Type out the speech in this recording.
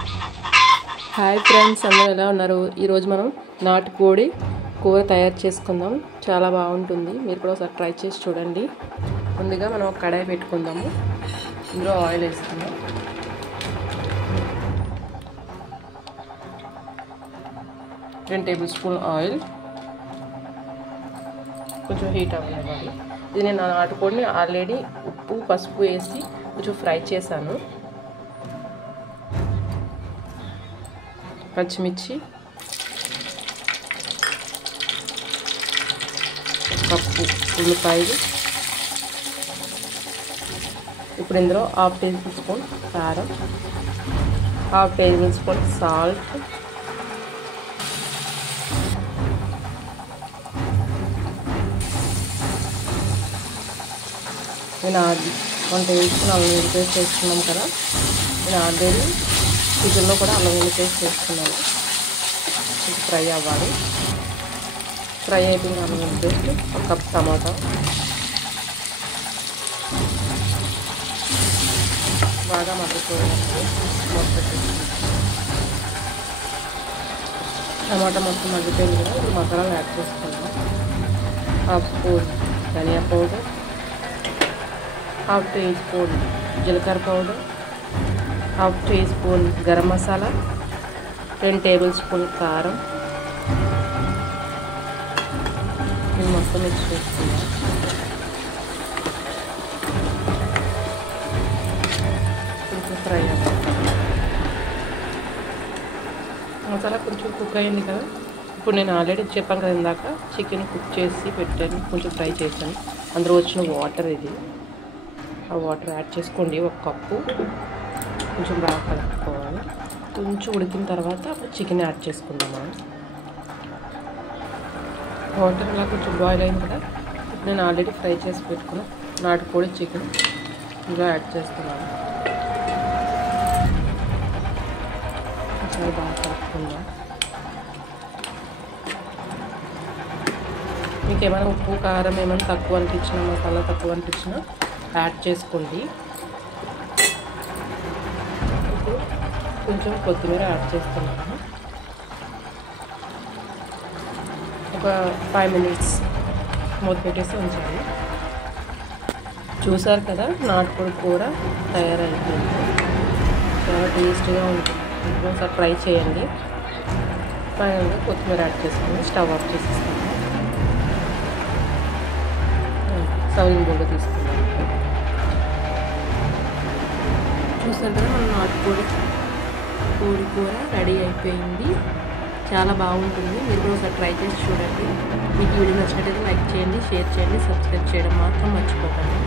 Hi friends, అందరూ ఎలా ఉన్నారు? ఈరోజు మనం నాటుకోడి కూర తయారు చేసుకుందాం. చాలా బాగుంటుంది. మీరు కూడా ఒకసారి ట్రై చేసి చూడండి. ముందుగా మనం ఒక కడాయి పెట్టుకుందాము. ఇందులో ఆయిల్ వేసుకుందాం. రెండు టేబుల్ స్పూన్ ఆయిల్ కొంచెం హీట్ అవ్వాలి. ఇది నేను నాటుకోడిని ఆల్రెడీ ఉప్పు పసుపు వేసి కొంచెం ఫ్రై చేశాను. పచ్చిమిర్చి, కప్పు ఉల్లిపాయలు, ఇప్పుడు ఇందులో హాఫ్ టేబుల్ స్పూన్ కారం, హాఫ్ టేబుల్ స్పూన్ సాల్ట్, నేను 1 టేబుల్ స్పూన్ అల్లం వెల్లుల్లి పేస్ట్ వేసుకున్నాం కదా. నేను ఆల్రెడీ చికెన్లో కూడా అల్లం వెల్లుల్లి పేస్ట్ వేసుకున్నాను. ఇది ఫ్రై అవ్వాలి. ఫ్రై అయిపోయిన అల్లం వెల్లుల్లి పేస్ట్, ఒక కప్ టమాటా, బాగా మగ్గిపోయాలి. టమాటా మొత్తం మగ్గిపోయింది కదా. ఇప్పుడు మసాలాలు యాడ్ చేసుకుందాం. హాఫ్ స్పూన్ ధనియా పౌడర్, హాఫ్ టీ స్పూన్ జీలకర్ర powder, half tea spoon garam masala, 2 table spoon కారం. ఇది మొత్తం మిక్స్ చేసుకుందాం. కొంచెం ఫ్రై అవ్వాలి. మసాలా కొంచెం కుక్ అయింది కదా. ఇప్పుడు నేను ఆల్రెడీ చెప్పాను కదా ఇందాక, చికెన్ కుక్ చేసి పెట్టాను, కొంచెం ఫ్రై చేశాను. అందులో వచ్చిన వాటర్ ఇది. ఆ వాటర్ యాడ్ చేసుకోండి. 1 కప్పు. కొంచెం బాగా కలుపుకోవాలి. కొంచెం ఉడికిన తర్వాత అప్పుడు చికెన్ యాడ్ చేసుకుందాం మనం. వాటర్ అలా కొంచెం బాయిల్ అయింది కదా. నేను ఆల్రెడీ ఫ్రై చేసి పెట్టుకున్న నాటుకోడి చికెన్ ఇందులో యాడ్ చేస్తున్నాను. ఒకసారి బాగా కలుపుకుందాం. మీకు ఏమైనా ఉప్పు కారం ఏమైనా తక్కువ అనిపించినా, మసాలా తక్కువ అనిపించినా యాడ్ చేసుకోండి. కొంచెం కొత్తిమీర యాడ్ చేస్తున్నాను. ఒక 5 మినిట్స్ మూత పెట్టేసి ఉంచాలి. చూసారు కదా, నాటుకోడి కూర తయారైపోయింది. చాలా టేస్టీగా ఉంటుంది. ఇప్పుడు ఒకసారి ట్రై చేయండి. ఫైనల్గా కొత్తిమీర యాడ్ చేసుకొని స్టవ్ ఆఫ్ చేసేస్తాను. సర్వింగ్ బౌల్లో తీసుకున్నాను. చూసారు కదా, మన నాటుకోడి కూర రెడీ అయిపోయింది. చాలా బాగుంటుంది. మీరు కూడా ఒకసారి ట్రై చేసి చూడండి. మీకు వీడియో నచ్చినట్లయితే లైక్ చేయండి, షేర్ చేయండి, సబ్స్క్రైబ్ చేయడం మాత్రం మర్చిపోకండి.